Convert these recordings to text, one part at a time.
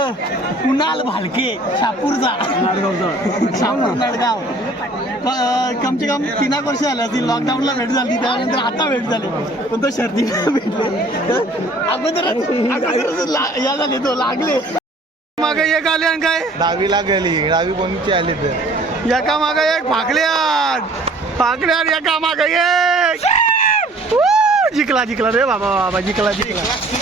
कुणाल भालके शापूरचा. शापूर नडगाव. कमसे कम तीन एक वर्ष झाले असतील. लॉकडाऊनला भेट झाली त्यानंतर आता भेट झाली. पण तो शर्दीला भेटले. ला- या झाले तो लागले. मागे एक आले आणि काय? दहावीला गेली. दहावी कोणची आली तर? एका मागे एक फाकल्यात फाकल्यात एका मागे एक! जिंकला जिंकला रे बाबा बाबा जिंकला जिंकला.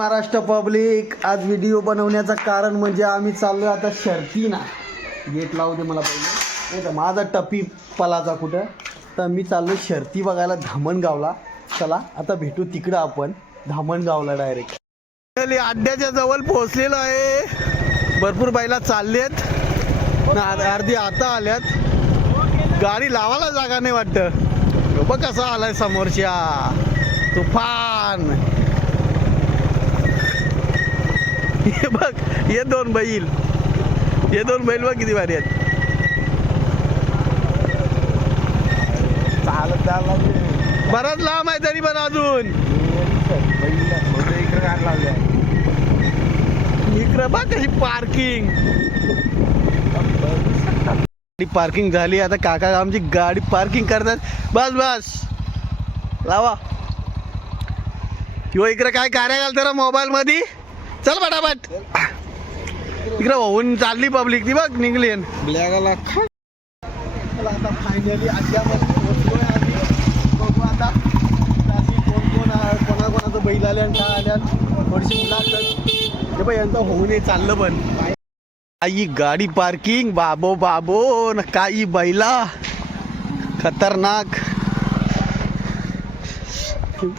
महाराष्ट्र पब्लिक आज व्हिडिओ बनवण्याचं कारण म्हणजे आम्ही चाललो आता शर्तीना. गेट लावू दे मला पहिले. नाही तर माझा टपी पलाचा कुठं? तर मी चाललो शर्ती बघायला धामणगावला. चला आता भेटू तिकडं आपण. धामणगावला डायरेक्ट अड्ड्याच्या जवळ पोहोचलेलो आहे. भरपूर बाईला चाललेत. ना अर्धी आता आल्यात. गाडी लावायला जागा नाही वाटतं. बघ कसा आलाय समोरच्या. तुफान. हे बघ हे दोन बैल. हे दोन बैल बघ किती भारी आहेत. बराच लांब आहे तरी पण अजून. इकडे बघ कशी पार्किंग पार्किंग झाली आता काका आमची गाडी पार्किंग करतात. बस बस. लावा. किंवा इकडे काय कार्य घालतं मोबाईल मध्ये चल पटापट इकडे होऊन चालली पब्लिक ती बघ निघली. ब्लॅगाला चला आता फायनली आम्ही. बघू आता कोण कोण कोणाकोणाचं बैल आल्या काय आल्या थोडीशी मुलाखत. हे यांचं होऊन हे चाललं पण. काही गाडी पार्किंग बाबो बाबो न काही बैला. खतरनाक.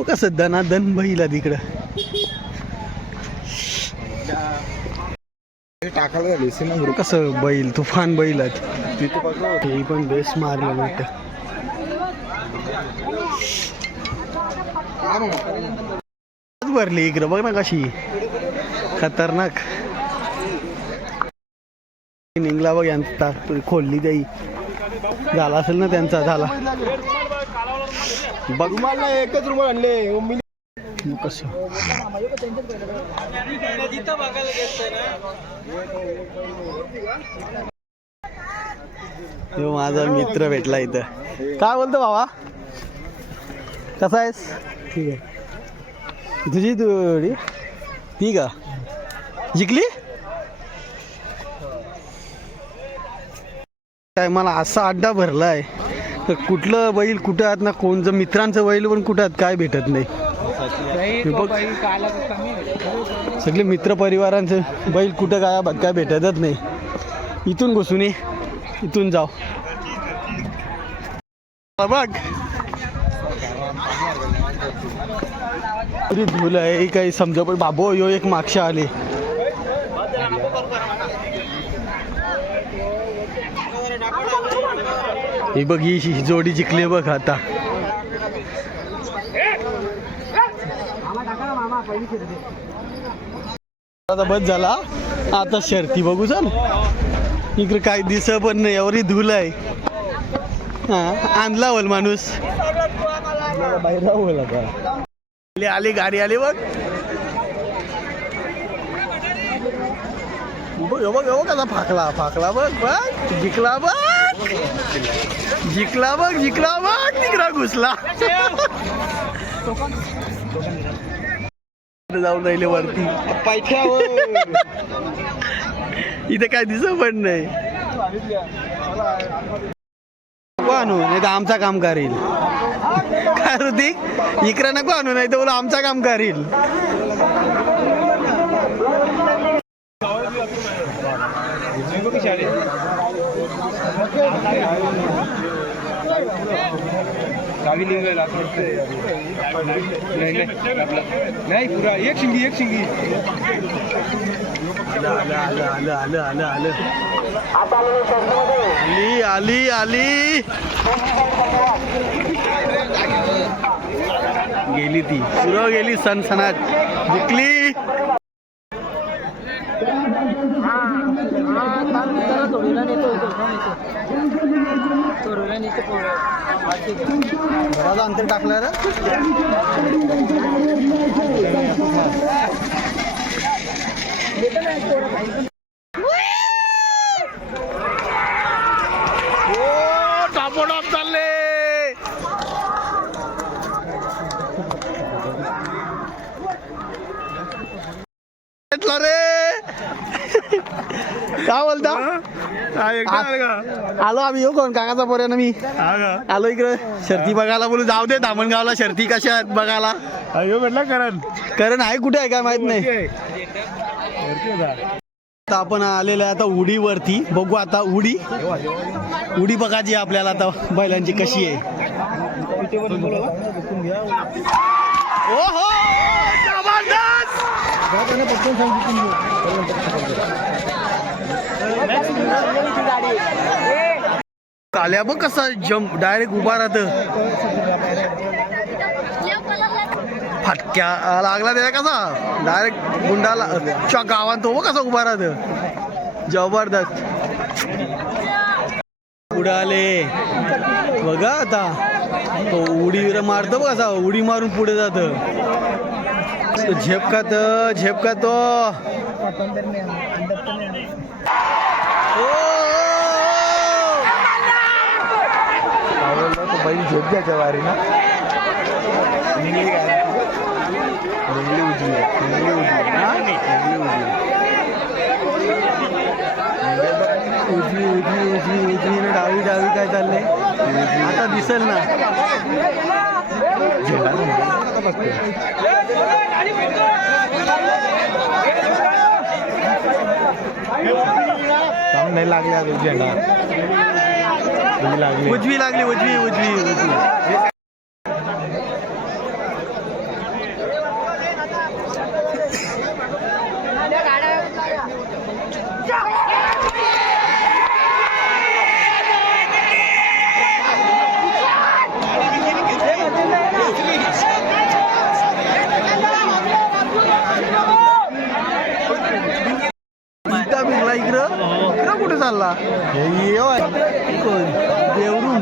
कसं दनादन बैला तिकडं? टाकायला झाली कसं बैल तुफान बैल आहेत. तिथे बघा. पण बेस मारलं वाटतं. भरली इकडं बघ ना कशी. खतरनाक. निघला बघ यांचा खोलली त्याही झाला असेल ना त्यांचा झाला. बघ रुमाल एकच रुमाल आणले मग कसं? ह्यो माझा मित्र भेटला इथं. काय बोलतो बाबा कसा आहेस? ठीक आहे. तुझी तुडी ती का? जिंकली? काय मला असा अड्डा भरलाय. तर कुठलं बैल कुठं आहात ना कोणचं मित्रांचं बैल पण कुठं आहात काय भेटत नाही. बघ सगळे मित्र परिवारांचं बैल कुठं काय बघ काय भेटतच नाही. इथून घुसून ये. इथून जाऊ बघ. अरे धुल आहे काही समजा पण बाबो यो एक मागशा आले. ही बघ ही ही जोडी जिंकली बघ आता. आता बस झाला. आता शर्ती बघू चल. इकडे काही दिस पण नाही एवढी धूल आहे. हा आणला बोल माणूस. बाहेर राहू आली गाडी आली बघ. बघ हे बघ कसा फाकला फाकला बघ बघ जिंकला बघ. जिंकला बघ जिंकला बघ तिकडा घुसला. जाऊन राहिले वरती. इथे काय दिसत पण नाही. नको आणू नाही तर आमचा काम करील काय ऋतिक इकडे नको आणू नाही तर बोला आमचा काम करील नाही पुरा एक शिंगी एक शिंगी. आलं आलं आलं. आलं आली आली आली गेली ती. पुरं गेली सनसनाट. जिंकली बराच अंतर टाकलं रे. ओ टापोटाप चालले घेतला रे. काय बोलता? आलो आम्ही येऊ कोण? काकाचा पोऱ्यानं मी? आलो इकडे. शर्ती बघायला बोलू. जाऊ दे दामणगावला शर्ती कशा आहेत बघायला. म्हटलं करण? कारण आहे कुठे आहे काय माहीत नाही. आता आपण आलेलो आहे आता उडीवरती. बघू आता उडी. उडी बघायची आपल्याला आता. बैलांची कशी आहे. ओ हो जबरदस्त! काल्या बघ कसा जम्प डायरेक्ट उभा राहत. फटक्या लागला त्याला कसा. डायरेक्ट गुंडाला च्या गावात तो बघ कसा उभा राहत. जबरदस्त. उडाले बघा आता. तो उडी मारतो बघ कसा. उडी मारून पुढे जात. झेपकात झेपका तो ओ, ओ, बैल झोप घ्यायच्या वारी ना निघली काय निघली उजवी निघली उजवी. हा? निघली उजवी उजवी उजवी उजवी ना डावी डावी काय चाललंय? आता दिसेल ना. झेंडा आता बघतो चांगलं नाही लागले अजून झेंडा. लागली. उजवी लागली उजवी उजवी उजवी. चालला हे ये बाय. कोण देवरून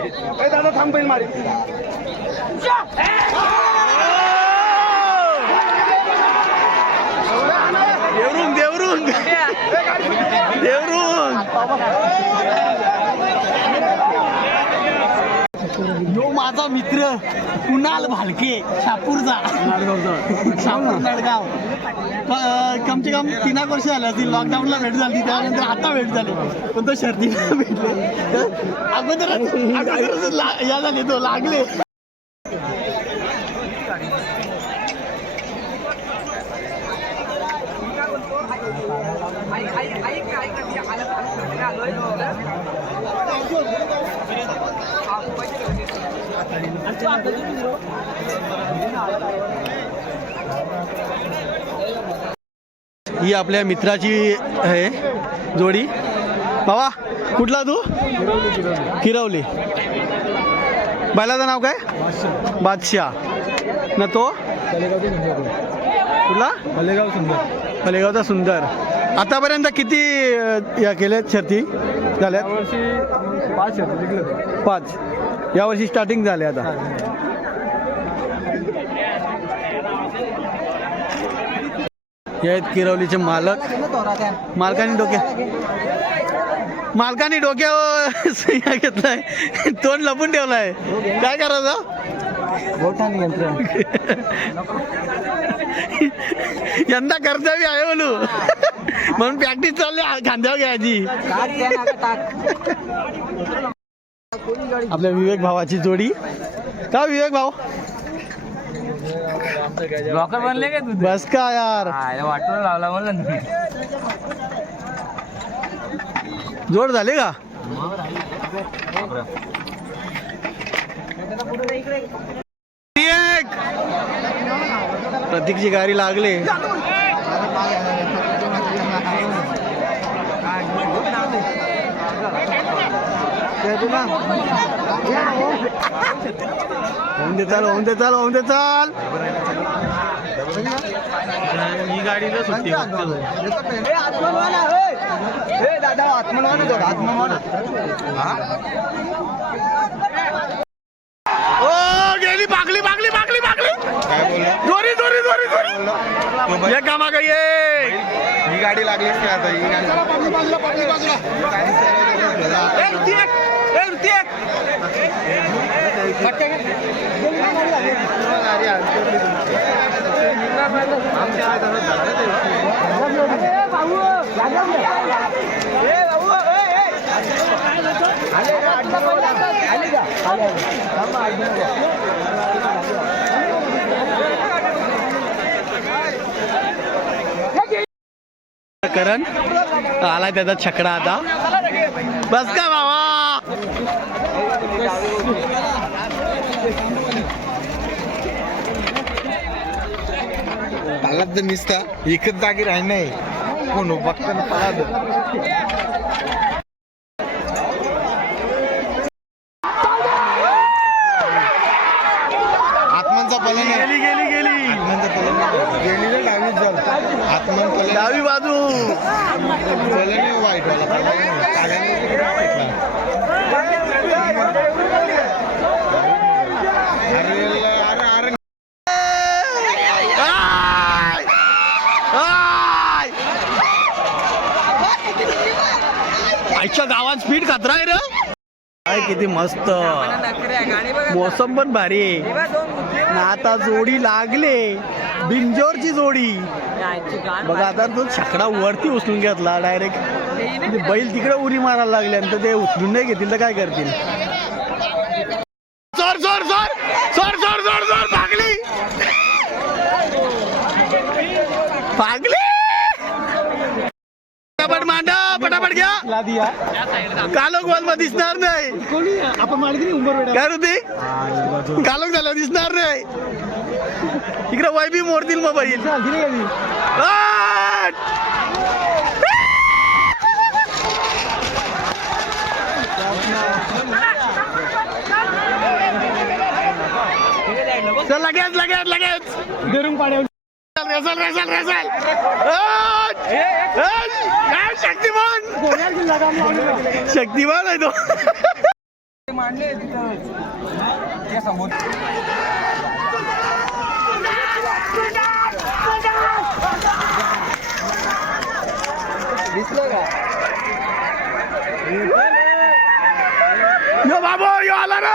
दादा थांब बैल मारी. देवरुंग देवरुंग. देवरुंग. यो माझा मित्र कुणाल भालके शापूरचा. शापूर नडगाव. क- कमसे कम तीन एक वर्ष झाले असतील. लॉकडाऊनला भेट झाली त्यानंतर आता भेट झाली. पण तो शर्दीला भेटले. अगोदरच ला- या झाले तो लागले. ही आपल्या मित्राची आहे जोडी. बाबा कुठला तू? किरवली. बैलाचं नाव काय? बादशाह. ना तो? कुठला? मलेगाव सुंदर. फलेगावचा सुंदर आतापर्यंत किती या केल्यात शर्ती? झाल्यात? पाच पाच. यावर्षी स्टार्टिंग झाले आता. हे आहेत किरवलीचे मालक. मालकाने डोक्या मालकाने डोक्यावर सह्या घेतलाय. तोंड लपून ठेवलाय. काय करायचं? यंत्रण यंदा कर्तव्य आहे बोलू म्हणून प्रॅक्टिस चालली खांद्यावर घ्यायची. आपल्या विवेक भावाची जोडी. का विवेक भाऊ? ब्लॉकर बनले का तू बस का यार? वाटून लावला मला जोड झाले का? प्रतीकची गाडी लागले. तुला होऊन दे चाल होऊन दे चाल होऊन दे चाल. ही गाडीला सुट्टी दादा आत्मनवान आत्मनवान ओ गेली दोरी दोरी दोरी दोरी. का ये ही गाडी लागलीच की आता ही गाडी. करण आला त्याचा छकडा आता. बस का बाबा? पालात तर निसता एकच जागी राही नाही. कोण बघताना पालात. आत्मांचा पलन आहे गेली गेली गेली आत्मांचा पलन आहे. गेली ना डावीच झालं आत्मान पलन डावी बाजू पलन आहे वाईट वाला पलन आहे. काढायला अरे अरे अरे आय! आय! आईच्या गावात स्पीड खतरा आहे रे. काय किती मस्त. मोसम पण भारी आहे. आता जोडी लागले. बिंजोरची जोडी. बघा आता तो छकडा वरती उचलून घेतला डायरेक्ट बैल तिकडे उडी मारायला लागले आणि ते उचलून नाही घेतील तर काय करतील? जोर जोर जोर. जोर जोर. पटापट घ्या कालोख वाल दिसणार नाही. आपण काय होते कालोख झालं दिसणार नाही. इकडे वैबी मोडतील मोबाईल आट! चल लगेच लगेच लगेच. Wrestle wrestle wrestle. आट! आट! काय शक्तिमान? शक्तिमान आहे तो. यो बाबू यो आला ना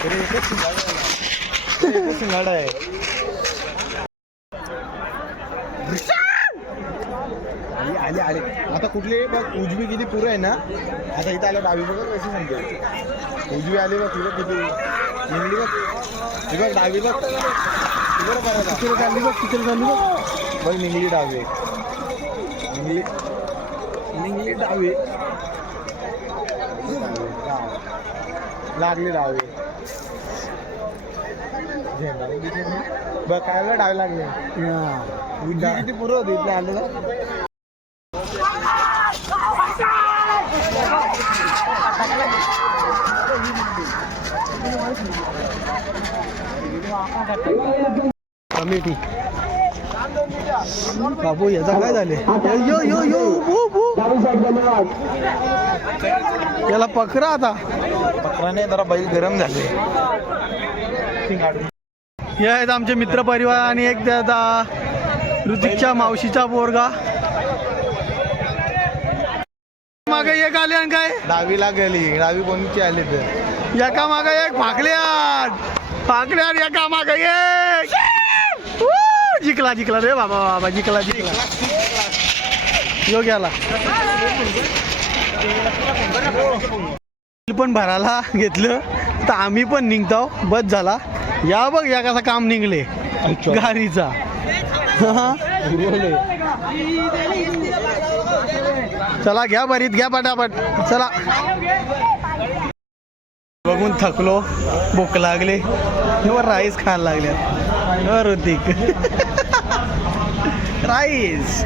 बाहेर शिंगाडा आहे आली आली आता कुठले बघ उजवी किती पुरं आहे ना आता इथं आलं डावी बघ कशी समजेल उजवी आली बघ तुला किती निघली बघ ही बघ डावी बघ. बरं करायला तिकडे चालली बघ तिकडे चालली बघ. बघ निघली डावी. निघली निघली डावी. लागली डावी. झेंडा बघितली ना? बघ काय डावी लागली. किती पुरं होती इथल्या आलेला कमिटी. बाबू याचा काय झाले? यो यो यो याला पकरा आता. पत्राने जरा बैल गरम झाले. हे आहेत आमचे मित्र परिवार आणि एक ऋतिकच्या मावशीचा पोरगा. मागे एक आले आणि काय? डावीला गेली. डावी कोणची आली तर? एका मागे एक. फाकल्यात फाकल्यात एका मागे एक! जिंकला जिंकला रे बाबा बाबा जिंकला जिंकला. योग्याला पण भरायला घेतलं. तर आम्ही पण निघतो. बस झाला. या बघ या कसा काम निघले. गाडीचा. चला घ्या बरीत घ्या पटापट. चला. बघून थकलो. भूक लागले. तेव्हा राईस खायला लागल्या ऋतिक राईस.